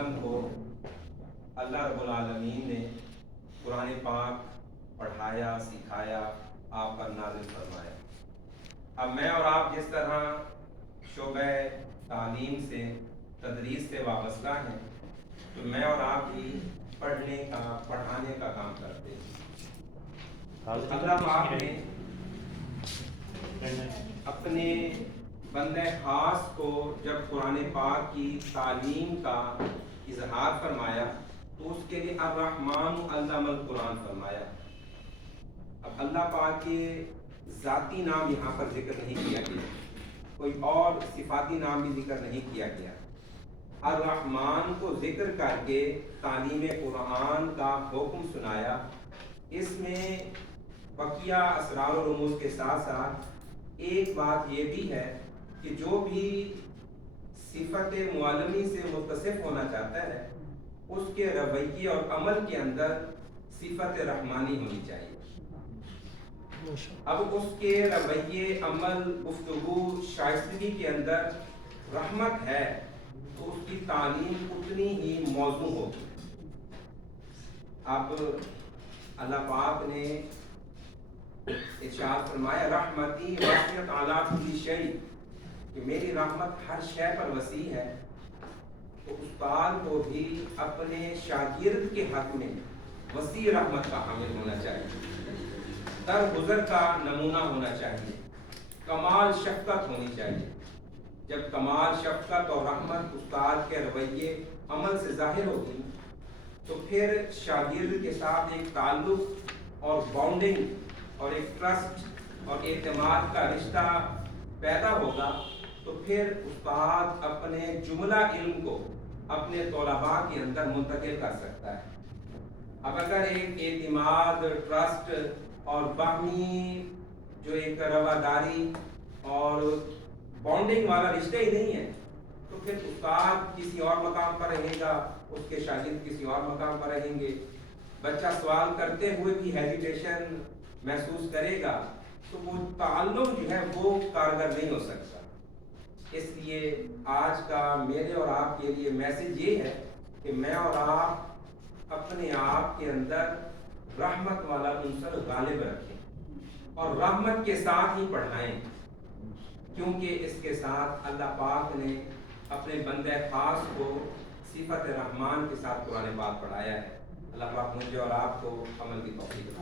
वसल्लम को अल्लाह रब्बुल आलमीन ने कुरान पाक पढ़ाया, सिखाया, आप पर नाज़िल फरमाया। अब मैं और आप जिस तरह शोबे तालीम से, तदरीस से वाबस्ता हैं, तो मैं और आप भी पढ़ने का, पढ़ाने का काम करते हैं। अल्लाह पाक ने अपने बंदे खास को जब कुरान पाक की तालीम का इजहार फरमाया तो उसके लिए अर्रहमान अल्लमल कुरान फरमाया। अब अल्लाह पाक के ज़ाती नाम यहाँ पर जिक्र नहीं किया गया, कोई और सिफाती नाम भी जिक्र नहीं किया गया। अर्रहमान को जिक्र करके तालीम कुरान का हुक्म सुनाया। इसमें बकिया असरार और रुमूज़ के साथ साथ एक बात ये भी है कि जो भी सिफत मुअल्लमी से मुत्तसिफ होना चाहता है उसके रवैये और अमल के अंदर सिफत रहमानी होनी चाहिए। अब उसके रवैये, अमल, गुफ्तगू, शाइस्तगी के अंदर रहमत है तो उसकी तालीम उतनी ही मौजू होगी। अब अल्लाह पाक ने इरशाद फरमाया, रहमती वासिअत अला कुल्ली शै, कि मेरी रहमत हर शय पर वसी है। तो उस्ताद को भी अपने शागिर्द के हक में वसी रहमत का हामिल होना चाहिए, दरगुजर का नमूना होना चाहिए, कमाल शफकत होनी चाहिए। जब कमाल शफकत और रहमत उस्ताद के रवैये, अमल से जाहिर होगी तो फिर शागिर्द के साथ एक ताल्लुक और बॉन्डिंग और एक ट्रस्ट और एतमाद का रिश्ता पैदा होगा। तो फिर उस्ताद अपने जुमला इल्म को अपने तलबा के अंदर मुंतकिल कर सकता है। अब अगर एक एतमाद, ट्रस्ट और बाहमी जो एक रवादारी और बॉन्डिंग वाला रिश्ता ही नहीं है तो फिर उस्ताद किसी और मकाम पर रहेगा, उसके शागिर्द किसी और मकाम पर रहेंगे। बच्चा सवाल करते हुए भी हेजिटेशन महसूस करेगा तो वो ताल्लुक जो है वो कारगर नहीं हो सकता। इसलिए आज का मेरे और आपके लिए मैसेज ये है कि मैं और आप अपने आप के अंदर रहमत वाला उनसर गालिब रखें और रहमत के साथ ही पढ़ाएं, क्योंकि इसके साथ अल्लाह पाक ने अपने बंदे खास को सिफत रहमान के साथ कुरान पाक पढ़ाया है। अल्लाह पाक मुझे और आपको अमल की तौफीक दे।